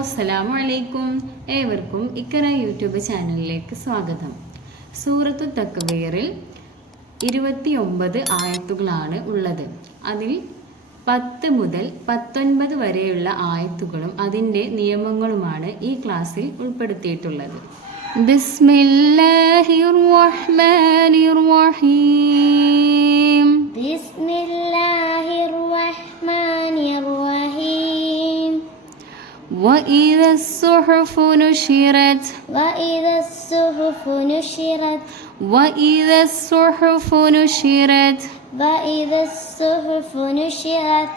അസ്സലാമു അലൈക്കും. ഏവർക്കും ഇക്കറ യൂട്യൂബ് ചാനലിലേക്ക് സ്വാഗതം. സൂറത്തു തക്വീറിൽ 29 ആയത്തുകളാണ് ഉള്ളത്. അതിൽ 10 മുതൽ 19 വരെയുള്ള ആയത്തുകളും അതിൻ്റെ നിയമങ്ങളുമാണ് ഈ ക്ലാസ്സിൽ ഉൾപ്പെടുത്തിയിട്ടുള്ളത്. ബിസ്മില്ലാഹിർ റഹ്മാനിർ റഹീം. ബിസ്മില്ലാഹിർ റഹ്മാനിർ റഹീം. وإذا الصحف نشرت وإذا الصحف نشرت وإذا الصحف نشرت وإذا الصحف نشرت.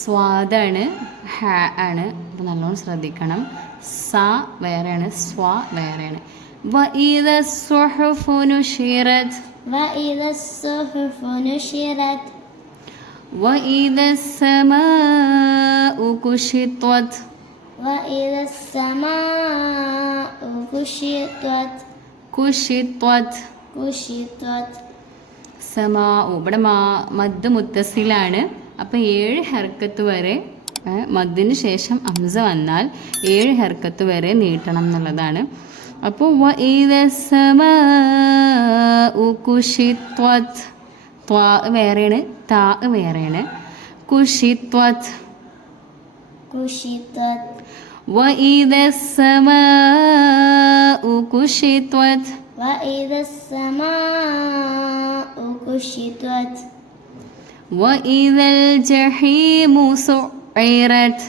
സ്വാദാണ്, ഹ ആണ്. അപ്പോൾ നല്ലോണം ശ്രദ്ധിക്കണം. സ വേറെയാണ്, സ്വ വേറെയാണ്. وإذا الصحف نشرت وإذا الصحف نشرت وإذا السماء كشطت وإذا السماء كشطت كشطت كشطت. ഇവിടെ മദ് മുത്തസിലാണ്. അപ്പോൾ 7 ഹർക്കത്ത് വരെ മദ്ദിന് ശേഷം ഹംസ വന്നാൽ 7 ഹർക്കത്ത് വരെ നീട്ടണം എന്നുള്ളതാണ്. അപ്പോൾ വഇദ സമാഉ കുശിത്വത്, ത്വാ വേറെയാണ്, താ വേറെയാണ്. കുശിത്വത് كشطت വഇദ സമാഉ കുശിത്വത് وإذا السماء كشطت وإذا الجحيم سعرت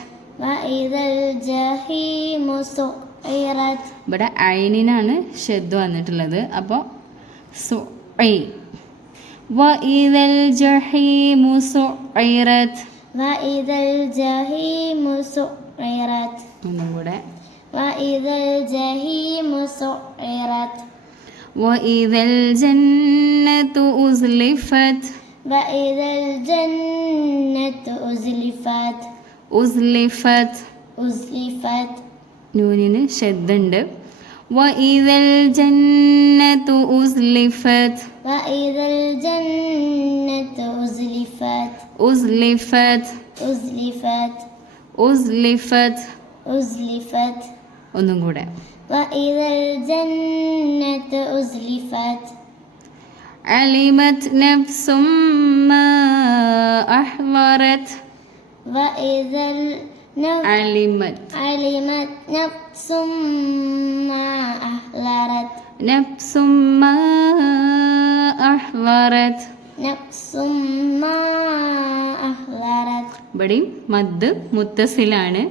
وإذا الجحيم سعرت. ഇവിടെ ഐനിനാണ് ഷദ് വന്നിട്ടുള്ളത്. അപ്പോൾ സുഇ وإذا الجحيم سعرت وإذا الجحيم سعرت ഒന്നും കൂടെ. وإذا الجحيم سعرت وإذا الجنة أزلفت وإذا الجنة أزلفت أزلفت أزلفت. നൂനിന് ഷദ്ദുണ്ട്. وإذا الجنة أزلفت وإذا الجنة أزلفت أزلفت أزلفت أزلفت أزلفت. ഒന്നും കൂടെ. وإذا الجنة أزلفت علمت نفس ما أحضرت وإذا علمت علمت نفس ما أحضرت نفس ما أحضرت نفس ما أحضرت. ഇവിടെയും മദ് മുത്തസിലാണ്.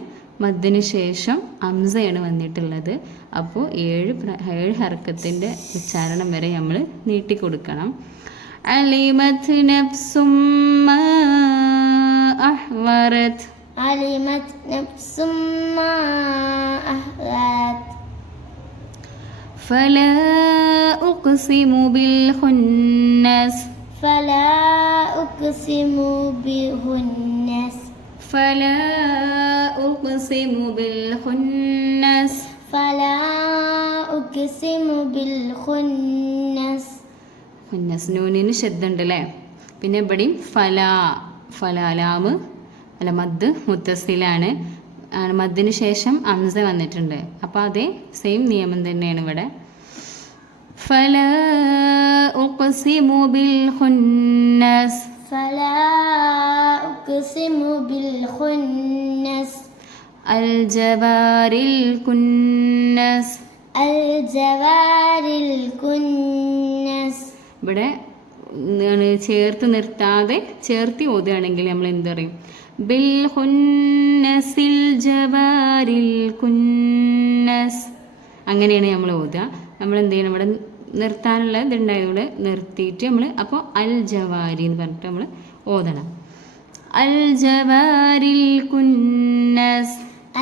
മദ്ദിന് ശേഷം ഹംസയാണ് വന്നിട്ടുള്ളത്. അപ്പോൾ 7 ഹർക്കത്തിൻ്റെ ഉച്ചാരണം വരെ നമ്മൾ നീട്ടിക്കൊടുക്കണം. അലിമത് നഫ്സും മാ അഹ്ളറത് علمت نفس ما أحضرت فلا أقسم بالخنس فلا أقسم بالخنس فلا أقسم بالخنس فلا أقسم بالخنس. ഖുന്നസ് നൂനിന് ശബ്ദമുണ്ട് അല്ലേ. പിന്നെ ഇവിടെയും ഫലാലാമ് അല്ല മദ് മുത്തസിലാണ്. മദ്ദിന് ശേഷം ഹംസ വന്നിട്ടുണ്ട്. അപ്പോൾ അതേ സെയിം നിയമം തന്നെയാണ് ഇവിടെ. ഫലാ ഉഖ്സിമു ബിൽ ഖുന്നസ് فلا أقسم بالخنس الجوار الكنس الجوار الكنس. ഇവിടെ ചേർത്ത് നിർത്താതെ ചേർത്തി ഓതുകയാണെങ്കിൽ നമ്മൾ എന്ത് പറയും? ബിൽ ഖുന്നസിൽ ജവാരിൽ കുന്നസ്. അങ്ങനെയാണ് നമ്മൾ ഓതുക. നമ്മൾ എന്ത് ചെയ്യണം? ഇവിടെ നിർത്താനുള്ള ഇതുണ്ടായതുകൊണ്ട് നിർത്തിയിട്ട് നമ്മൾ അപ്പോൾ അൽ ജവാരി എന്ന് പറഞ്ഞിട്ട് നമ്മൾ ഓതണം. അൽ ജവാരിൽ കുന്നസ്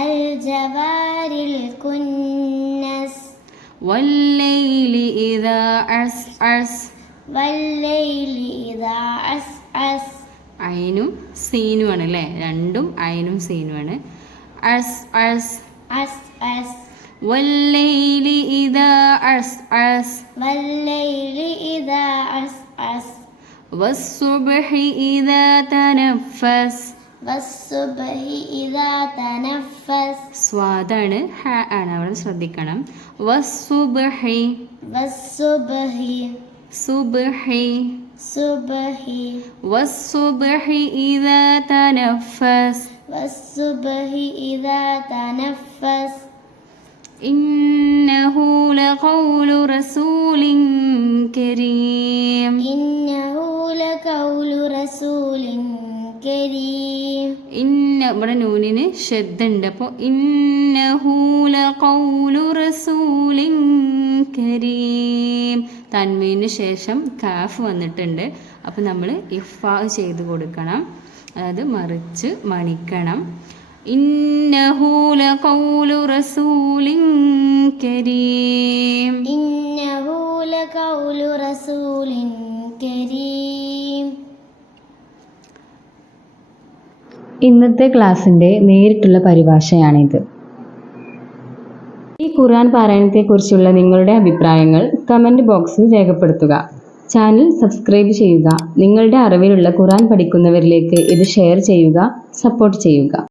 الجوار الكنس വല്ലൈലി ഇദാ അസ്അസ് والليل إذا عسعس. ഐനും സീനും ആണ് അല്ലേ. രണ്ടും ഐനും സീനും ആണ്. അസ് അസ് عسعس വല്ലൈലി ഇദാ അസ്അസ് والليل إذا عسعس والصبح إذا تنفس والصبح إذا تنفس സ്വാദാണ്, ഹ ആണ്, അവിടെ ശ്രദ്ധിക്കണം. വസ്സുബ്ഹി, والصبح സുബ്ഹി, صبح വസ്സുബ്ഹി ഇദാ തനഫസ്, والصبح إذا تنفس ഇന്നഹു ലഖൗലു റസൂലിൻ കരീം. إنه لقول رسول كريم ഇവിടെ നൂനിന് ഷദ്ദ ഉണ്ട്. അപ്പോൾ ഇന്നഹു ലഖൗലു റസൂലിൻ കരീം. തൻവീന് ശേഷം കാഫ് വന്നിട്ടുണ്ട്. അപ്പോൾ നമ്മൾ ഇഫ്ഫാ ചെയ്ത് കൊടുക്കണം, അതായത് മറിച്ച് മണിക്കണം. ഇന്നഹു ലഖൗലു റസൂലിൻ കരീം. إنه لقول رسول كريم. ഇന്നത്തെ ക്ലാസ്സിൻ്റെ നേരിട്ടുള്ള പരിഭാഷയാണിത്. ഈ ഖുർആൻ പാരായണത്തെക്കുറിച്ചുള്ള നിങ്ങളുടെ അഭിപ്രായങ്ങൾ കമൻറ്റ് ബോക്സിൽ രേഖപ്പെടുത്തുക. ചാനൽ സബ്സ്ക്രൈബ് ചെയ്യുക. നിങ്ങളുടെ അറിവിലുള്ള ഖുർആൻ പഠിക്കുന്നവരിലേക്ക് ഇത് ഷെയർ ചെയ്യുക, സപ്പോർട്ട് ചെയ്യുക.